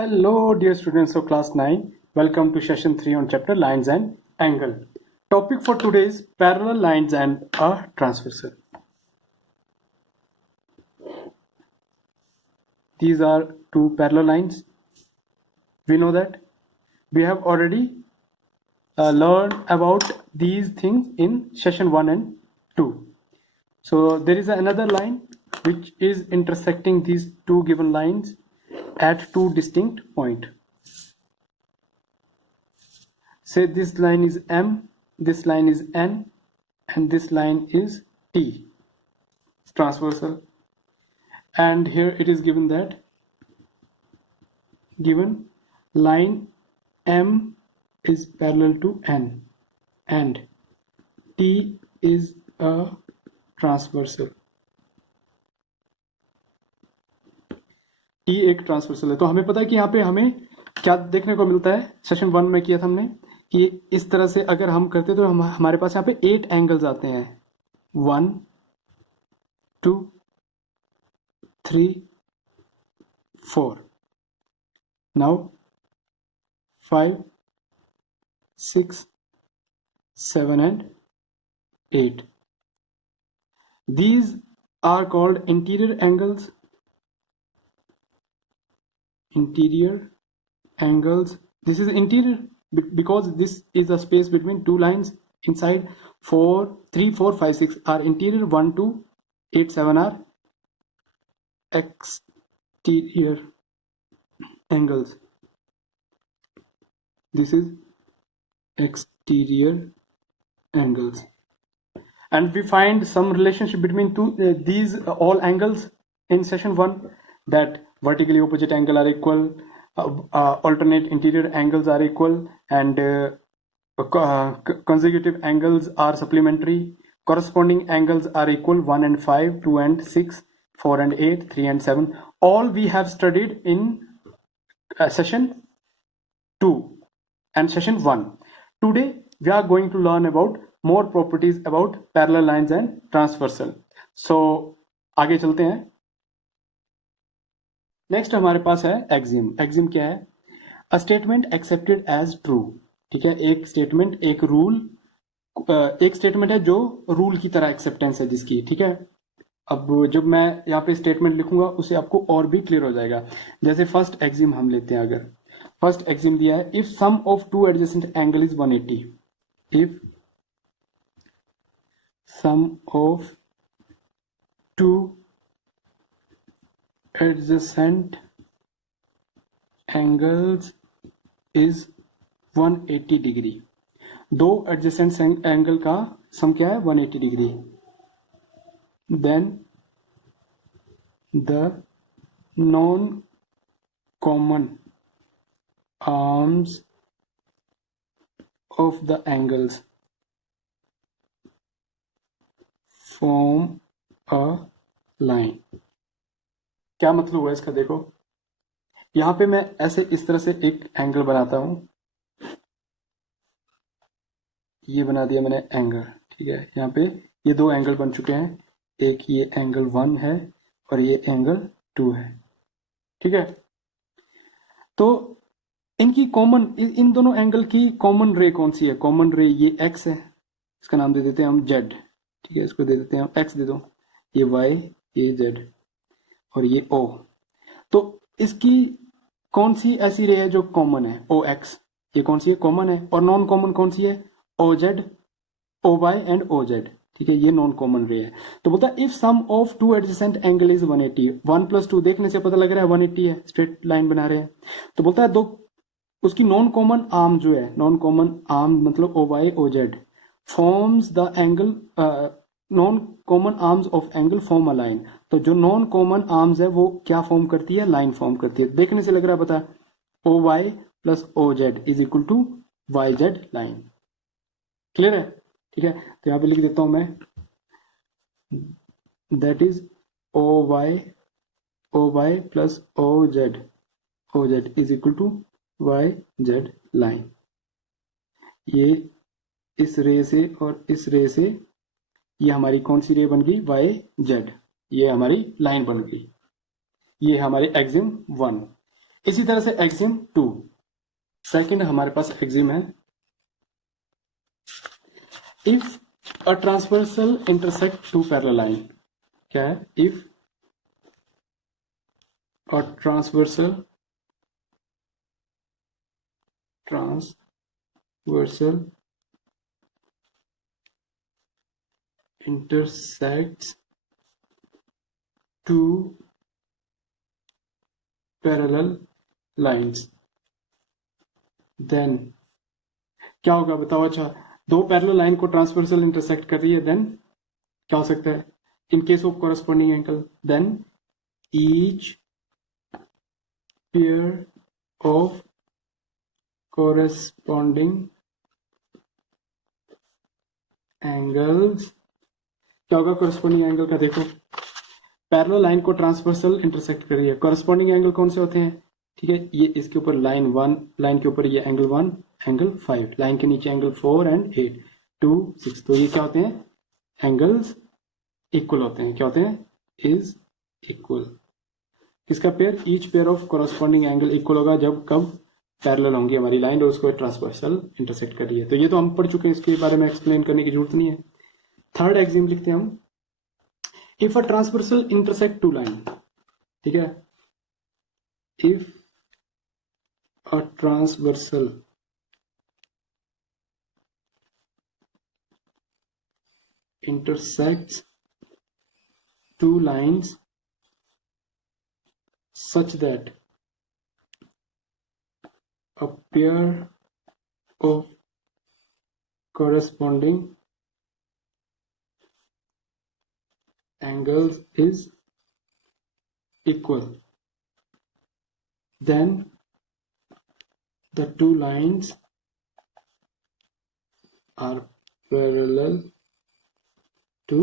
Hello, dear students of class 9. Welcome to session 3 on chapter lines and angle. Topic for today is parallel lines and a transversal. These are two parallel lines. We know that we have already learned about these things in session 1 and 2. So there is another line which is intersecting these two given lines at two distinct points. Say this line is M, this line is N, and this line is T, transversal. And here it is given that line M is parallel to N and T is a transversal. T एक transversal है. तो हमें पता है कि यहाँ पे हमें क्या देखने को मिलता है. सेशन 1 में किया था हमने कि इस तरह से अगर हम करते तो हमारे पास यहाँ पे 8 एंगल्स आते हैं. 1 2 3 4. Now 5 6 7 and 8. These are called interior angles. Interior angles. This is interior because this is the space between two lines. Inside 3 4 5 6 are interior. 1 2 8 7 are exterior angles. This is exterior angles, and we find some relationship between these all angles in session 1, that vertically opposite angle are equal, alternate interior angles are equal, and consecutive angles are supplementary. Corresponding angles are equal. 1 and 5, 2 and 6, 4 and 8, 3 and 7. All we have studied in session 2 and session 1. Today we are going to learn about more properties about parallel lines and transversal. So आगे चलते हैं. Next हमारे पास है Exim. Axiom क्या है? A statement accepted as true. ठीक है, एक स्टेटमेंट एक स्टेटमेंट है जो रूल की तरह एक्सेप्टेंस है जिसकी. ठीक है, अब जब मैं यहाँ पे स्टेटमेंट लिखूंगा उससे आपको और भी क्लियर हो जाएगा. जैसे फर्स्ट एक्सिम हम लेते हैं. अगर फर्स्ट एक्सिम दिया है, if sum of two adjacent angle is 180. If sum of two adjacent angles is 180 degree. दो adjacent एंगल का सम क्या है? 180 डिग्री. then the non common arms of the angles form a line. क्या मतलब हुआ इसका? देखो यहां पे मैं ऐसे इस तरह से एक एंगल बनाता हूं. ये बना दिया मैंने एंगल. ठीक है, यहाँ पे ये दो एंगल बन चुके हैं. एक ये एंगल 1 है और ये एंगल 2 है. ठीक है, तो इनकी कॉमन, इन दोनों एंगल की कॉमन रे कौन सी है? कॉमन रे ये x है, इसका नाम दे देते हैं हम z. ठीक है, इसको दे देते हैं हम x दे दो. ये y, ये z और ये O. तो इसकी कौन सी ऐसी रे है जो कॉमन है? OX. ये कौन सी है? कॉमन है. और नॉन कॉमन कौन सी है? OZ, OY and OZ. ठीक है, ये नॉन कॉमन रे है. तो बोलता है if sum of two adjacent angle is 180. 1 + 2 देखने से पता लग रहा है 180 है, स्ट्रेट लाइन बना रहे हैं. तो बोलता है दो उसकी नॉन कॉमन आर्म जो है, नॉन कॉमन आर्म मतलब OY OZ forms the angle. Non common arms of angle form a line. तो जो नॉन कॉमन आर्म्स है वो क्या फॉर्म करती है? लाइन फॉर्म करती है. देखने से लग रहा है पता, OY + OZ is equal to YZ line. Clear है? ठीक है, तो यहां पे लिख देता हूं मैं, that is OY + OZ is equal to YZ line. ये इस रे से और इस रे से ये हमारी कौन सी रे बन गई? YZ. ये हमारी लाइन बन गई. ये हमारी एक्सिम 1. इसी तरह से एक्सिम 2, सेकंड हमारे पास एक्सिम है, if a transversal intersect two parallel line, क्या है, if a transversal intersects two parallel lines, then क्या होगा बताओ। अच्छा, दो पैरेलल लाइन को ट्रांसवर्सल इंटरसेक्ट कर रही है, देन क्या हो सकता है, in case of corresponding angle, then each pair of corresponding angles, क्या होगा कॉरस्पॉन्डिंग एंगल का, देखो पैरेलल लाइन को ट्रांसवर्सल इंटरसेक्ट कर रही है, कॉरस्पॉन्डिंग एंगल कौन से होते हैं, ठीक है, ये इसके ऊपर लाइन 1, लाइन के ऊपर ये एंगल 1, एंगल 5, लाइन के नीचे एंगल 4 एंड 8, 2, 6, तो ये क्या होते हैं, एंगल्स इक्वल होते हैं, क्या होते हैं, इज इक्वल, किसका pair, each pair of corresponding angle equal होगा जब कब पैरेलल होंगी हमारी लाइन और उसको ट्रांसवर्सल इंटरसेक्ट कर रही है। तो ये तो हम पढ़ चुके हैं, इसके बारे में एक्सप्लेन करने की जरूरत नहीं है। थर्ड एग्जाम लिखते हैं हम, if a transversal intersect two line, ठीक है, if a transversal intersects two lines such that a pair of corresponding angles is equal, then the two lines are parallel to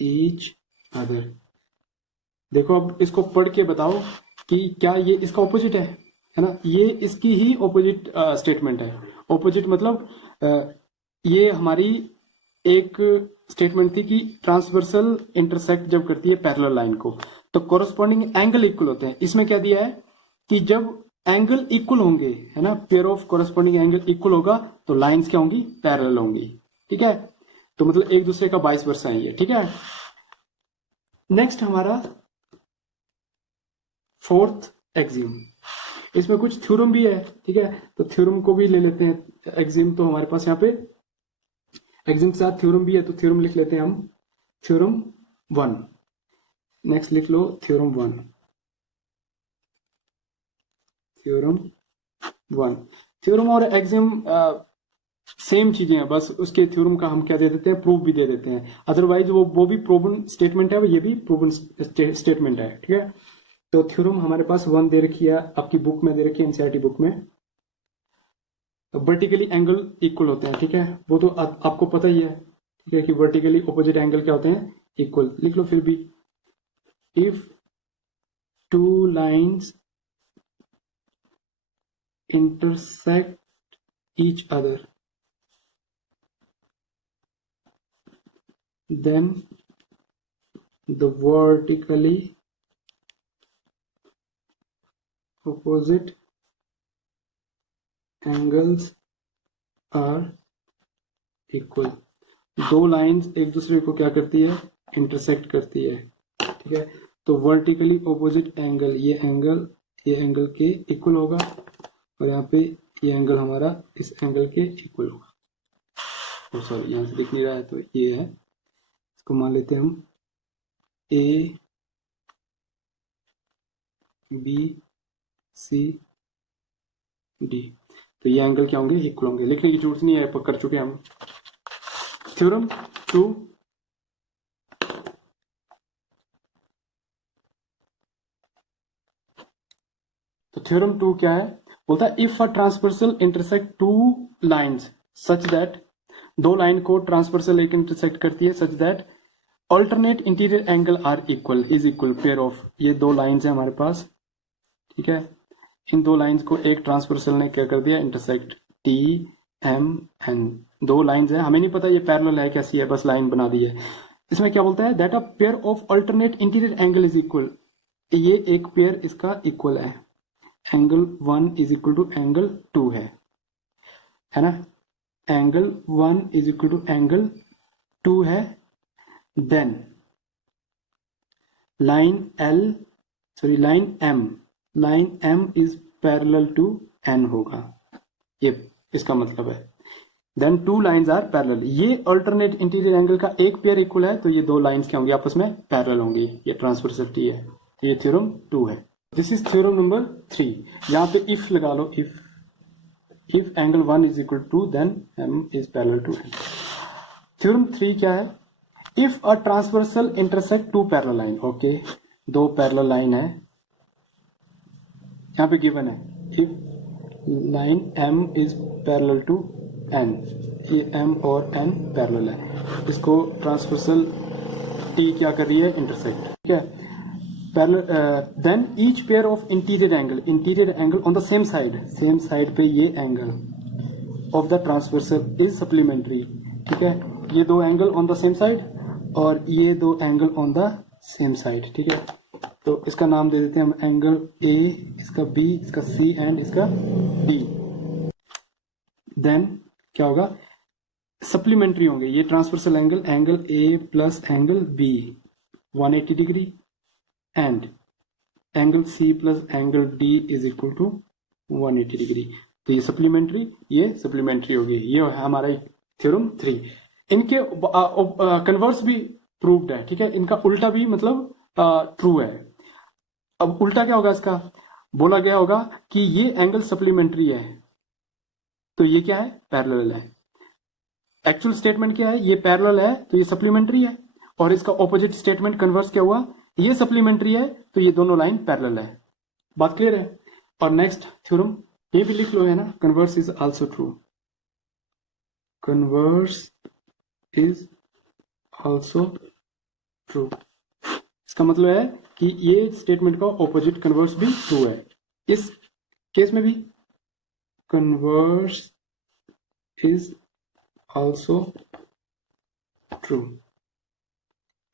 each other। देखो अब इसको पढ़ के बताओ कि क्या ये इसका ऑपोजिट है ना, ये इसकी ही ऑपोजिट स्टेटमेंट है। ऑपोजिट मतलब ये हमारी एक स्टेटमेंट थी कि ट्रांसवर्सल इंटरसेक्ट जब करती है पैरेलल लाइन को तो कॉरस्पॉन्डिंग एंगल इक्वल होते हैं। इसमें क्या दिया है कि जब एंगल इक्वल होंगे, है ना, pair of corresponding angle equal होगा तो लाइंस क्या होंगी, पैरेलल होंगी, ठीक है, तो मतलब एक दूसरे का वाइस वर्सा है ये, ठीक है। नेक्स्ट हमारा फोर्थ एक्सिम, इसमें कुछ थ्योरम भी है, ठीक है, तो थ्योरम को भी ले लेते हैं। एक्सिम तो हमारे पास यहाँ पे एक्सिम के साथ थ्योरम भी है, तो थ्योरम लिख लेते हैं हम, थ्योरम 1। नेक्स्ट लिख लो थ्योरम 1, थ्योरम 1। थ्योरम और एक्सिम सेम चीजें हैं, बस उसके थ्योरम का हम क्या दे देते हैं, प्रूफ भी दे देते हैं। अदरवाइज वो भी प्रूवन स्टेटमेंट है, ये भी प्रूवन स्टेटमेंट है, ठीक है। तो थ्योरम हमारे पास 1 दे रखी है, आपकी बुक में दे रखी है, एनसीईआरटी बुक में। वर्टिकली एंगल इक्वल होते हैं, ठीक है, वो तो आपको पता ही है, ठीक है, कि वर्टिकली ऑपोजिट एंगल क्या होते हैं, इक्वल। लिख लो फिर भी, if two lines intersect each other then the vertically opposite angles are equal। दो लाइंस एक दूसरे को क्या करती है, इंटरसेक्ट करती है, ठीक है, तो वर्टिकली ऑपोजिट एंगल, ये एंगल के इक्वल होगा और यहाँ पे ये एंगल हमारा इस एंगल के इक्वल होगा। सॉरी यहाँ से दिख नहीं रहा है, तो ये है, को मान लेते हैं हम ए बी सी डी, तो ये एंगल क्या होंगे, इक्वल होंगे। लिखने की जरूरत नहीं है, कर चुके हैं हम। थ्योरम 2, तो थ्योरम 2 क्या है, बोलता है if a transversal intersect two lines such that, दो लाइन को ट्रांसवर्सल एक इंटरसेक्ट करती है, such that alternate interior angle are equal, is equal pair of, ये दो लाइंस है हमारे पास, ठीक है, इन दो लाइंस को एक ट्रांसवर्सल ने क्या कर दिया, इंटरसेक्ट, टी एम एन, दो लाइंस है, हमें नहीं पता ये पैरेलल है कैसी है, बस लाइन बना दी है। इसमें क्या बोलता है, that a pair of alternate interior angle is equal, ये एक पेयर इसका इक्वल है, angle 1 is equal to angle 2 है ना। Angle 1 is equal to angle 2 है। Then line M is parallel to N होगा, ये इसका मतलब है। Then two lines are parallel, ये अल्टरनेट इंटीरियर एंगल का एक पेयर इक्वल है, तो ये दो लाइंस क्या होंगी, आपस में पैरेलल होंगी, ये ट्रांसवर्सिटी है। ये थ्योरम 2 है। This is theorem number 3। यहां पे इफ लगा लो, if angle 1 is equal to then m is parallel to n. Theorem 3 क्या है, if a transversal intersect two parallel line. Okay, दो पैरेलल लाइन है, यहां पे गिवन है if line m is parallel to n, ये m और n parallel है, इसको ट्रांसवर्सल t क्या कर रही है, इंटरसेक्ट, ठीक है। Then each pair of interior angle on the same side पे ये angle of the transversal is supplementary, ठीक है। ये दो angle on the same side और ये दो angle on the same side, ठीक है। तो इसका नाम दे देते हैं हम एंगल A, इसका B, इसका C एंड इसका D। देन क्या होगा, सप्लीमेंट्री होंगे ये transversal angle A plus angle B 180 degree and angle C plus angle D is equal to 180 degree. तो ये सप्लीमेंट्री होगी। ये है हमारा थ्योरम 3। इनके कन्वर्स भी प्रूव्ड है, ठीक है, इनका उल्टा भी मतलब ट्रू है। अब उल्टा क्या होगा, इसका बोला गया होगा कि ये एंगल सप्लीमेंट्री है, तो ये क्या है, पैरेलल है। एक्चुअल स्टेटमेंट क्या है, ये पैरेलल है तो ये सप्लीमेंट्री है, और इसका ऑपोजिट स्टेटमेंट कन्वर्स क्या हुआ, ये सप्लीमेंट्री है तो ये दोनों लाइन पैरेलल है। बात क्लियर है। और नेक्स्ट थ्योरम ये भी लिख लो, है ना, converse is also true, converse is also true. इसका मतलब है कि ये स्टेटमेंट का ऑपोजिट कन्वर्स भी ट्रू है। इस केस में भी कन्वर्स इज आल्सो ट्रू,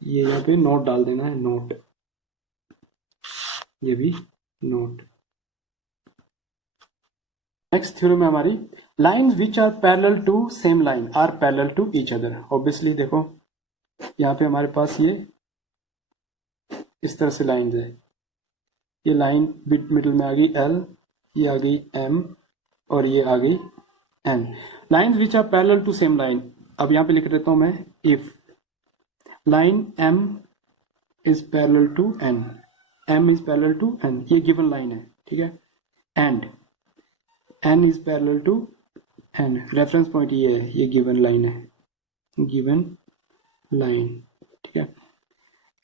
ये यहाँ पे नोट डाल देना है, नोट, ये भी नोट। नेक्स्ट थ्योरम है हमारी, lines which are parallel to same line are parallel to each other. Obviously देखो यहाँ पे हमारे पास ये इस तरह से लाइंस है, ये लाइन मिडिल में आ गई L, ये आ गई M और ये आ गई N। Lines which are parallel to same line, अब यहाँ पे लिख देता हूं मैं, if line M is parallel to N, M is parallel to N, ये गिवन लाइन है, ठीक है, and N is parallel to N, reference point ये है, ये गिवन लाइन है, गिवन लाइन, ठीक है।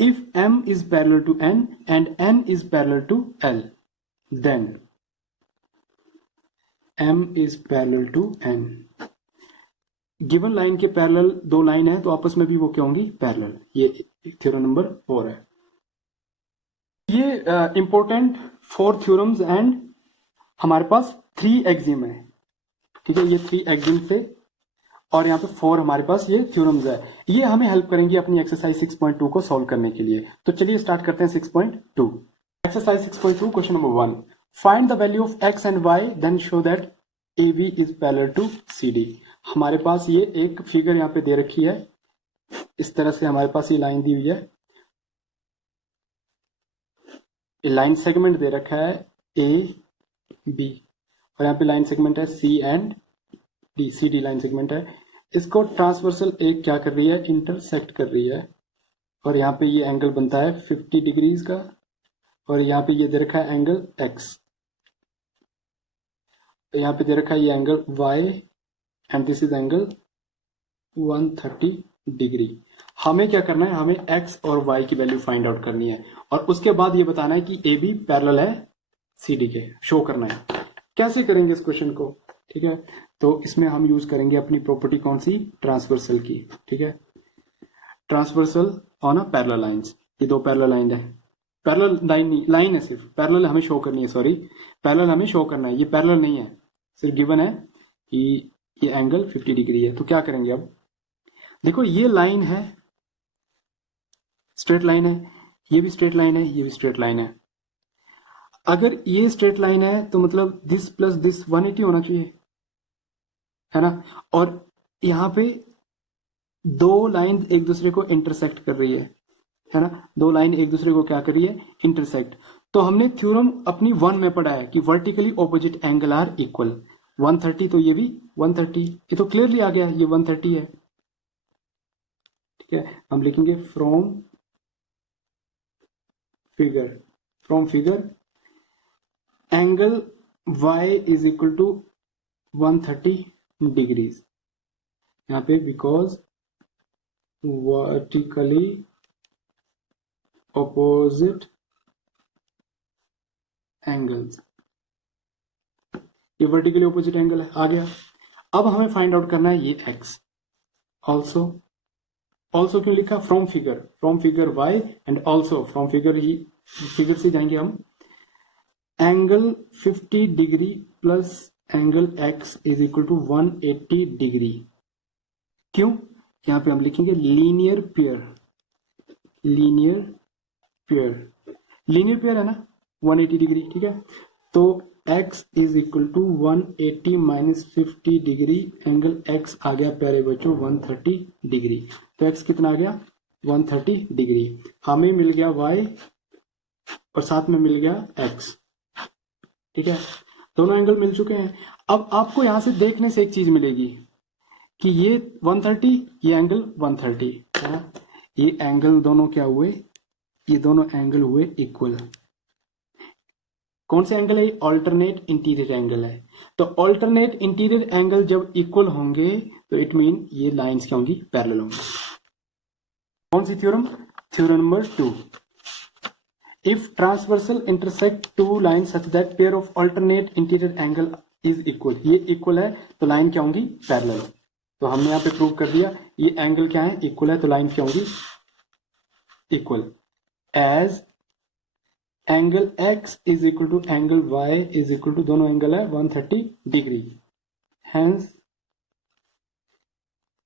If M is parallel to N and N is parallel to L, then M is parallel to N। Given line के parallel दो line है तो आपस में भी वो क्या होंगी, पैरेलल। ये थ्योरम नंबर 4 है। ये इंपॉर्टेंट 4 थ्योरम्स एंड हमारे पास 3 एक्सिम है, ठीक है, ये 3 एक्सिम से, और यहाँ पे 4 हमारे पास ये थ्योरम्स है। ये हमें हेल्प करेंगे अपनी एक्सरसाइज 6.2 को सॉल्व करने के लिए। तो चलिए स्टार्ट करते हैं 6.2। Exercise 6.2 question number 1, find the value of x and y then show that AB is parallel to CD। हमारे पास ये एक फिगर यहाँ पे दे रखी है, इस तरह से हमारे पास ये लाइन दी हुई है, ये लाइन सेगमेंट दे रखा है AB, और यहाँ पे लाइन सेगमेंट है C and D, CD line segment है। इसको ट्रांसवर्सल एक क्या कर रही है, इंटरसेक्ट कर रही है, और यहाँ पे ये एंगल बनता है 50 डिग्रीज का, और यहाँ पे ये दे रखा है एंगल x, यहाँ पे दे रखा है ये angle y and this is angle 130 degree. हमें क्या करना है, हमें x और y की वैल्यू फाइंड आउट करनी है, और उसके बाद ये बताना है कि AB पैरेलल है CD के, शो करना है। कैसे करेंगे इस क्वेश्चन को, ठीक है, तो इसमें हम यूज करेंगे अपनी प्रॉपर्टी कौन सी, ट्रांसवर्सल की, ठीक है, transversal on a parallel lines. ये दो पैरेलल लाइन है, पैरेलल लाइन है, सिर्फ पैरेलल हमें शो करनी है, सॉरी पैरेलल हमें शो करना है, ये पैरेलल नहीं है, सिर्फ गिवन है कि ये एंगल 50 डिग्री है। तो क्या करेंगे, अब देखो ये लाइन है, स्ट्रेट लाइन है, ये भी स्ट्रेट लाइन है, ये भी स्ट्रेट लाइन है। अगर ये स्ट्रेट लाइन है तो मतलब दिस प्लस दिस 180 होना चाहिए, है ना। और यहाँ पे दो लाइन एक दूसरे को इंटरसेक्ट कर रही है ना। दो लाइन एक दूसरे को क्या कर रही है, इंटरसेक्ट। तो हमने थ्योरम अपनी 1 में पढ़ा है कि vertically opposite angle are equal. 130 तो ये भी 130, ये तो क्लियरली आ गया, ये 130 है। ठीक है, हम लिखेंगे from figure angle y is equal to 130 degrees. यहाँ पे बिकॉज वर्टिकली ऑपोजिट एंगल्स, ये वर्टिकली ऑपोजिट एंगल है, आ गया। अब हमें फाइंड आउट करना है ये x। ऑल्सो क्यों लिखा, from figure y and also from figure से जाएंगे हम angle 50 degree plus angle x is equal to 180 degree. क्यों, यहां पे हम लिखेंगे लीनियर पेयर है ना 180 डिग्री। ठीक है, तो x is equal to 180 minus 50 degree, angle x आ गया प्यारे बच्चों 130 डिग्री। तो x कितना आ गया 130 डिग्री। हमें मिल गया y और साथ में मिल गया x। ठीक है, दोनों एंगल मिल चुके हैं। अब आपको यहां से देखने से एक चीज मिलेगी कि ये 130, ये एंगल 130 है ना। ये एंगल दोनों क्या हुए, ये दोनों एंगल हुए इक्वल। कौन से एंगल है, ऑल्टरनेट इंटीरियर एंगल है। तो ऑल्टरनेट इंटीरियर एंगल जब इक्वल होंगे तो इट मीन ये लाइंस क्या होंगी, पैरेलल होंगी। कौन सी theorem, theorem number 2। If transversal intersect two line such that pair of alternate interior angle is equal, ये इक्वल है तो लाइन क्या होंगी, पैरेलल। तो हमने यहाँ पे प्रूव कर दिया ये एंगल क्या है, इक्वल है, तो लाइन क्या होंगी, equal. As angle x is equal to angle y is equal to, दोनों एंगल है 130 degree, hence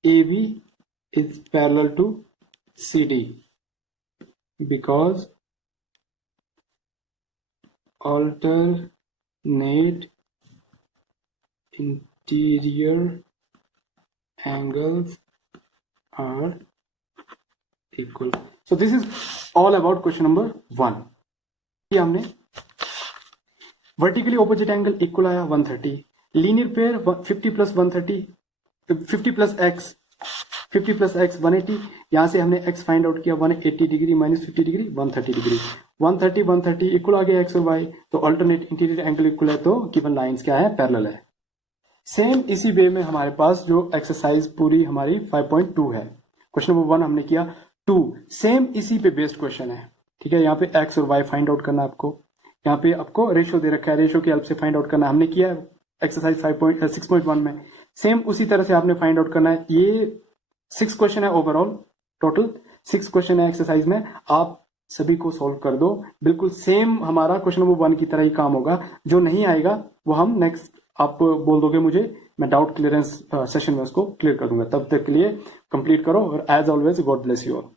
AB is parallel to CD because alternate interior angles are equal. So this is all about question number 1. ये हमने vertically opposite angle equal आया 130, linear pair 50 plus 130, 50 plus x 180। यहां से हमने x find out किया 180 degree minus 50 degree 130 degree. 130 equal आ गया x और y, तो अल्टरनेट इंटीरियर एंगल इक्वल है तो गिवन लाइंस क्या है, पैरेलल है। सेम इसी वे में हमारे पास जो एक्सरसाइज पूरी हमारी 5.2 है, क्वेश्चन नंबर 1 हमने किया, 2 सेम इसी पे बेस्ड क्वेश्चन है। ठीक है, यहाँ पे x और y फाइंड आउट करना आपको, यहाँ पे आपको रेशियो दे रखा है, रेशियो की हेल्प से फाइंड आउट करना हमने किया एक्सरसाइज 6.1 में। सेम उसी तरह से आपने फाइंड आउट करना है। ये 6 क्वेश्चन है ओवरऑल, टोटल 6 क्वेश्चन है एक्सरसाइज में, आप सभी को सॉल्व कर दो। बिल्कुल सेम हमारा क्वेश्चन नंबर 1 की तरह ही काम होगा। जो नहीं आएगा वो हम नेक्स्ट आप बोल दोगे मुझे, मैं डाउट क्लियरेंस सेशन में उसको क्लियर कर दूंगा। तब तक के लिए कंप्लीट करो और as always God bless you all.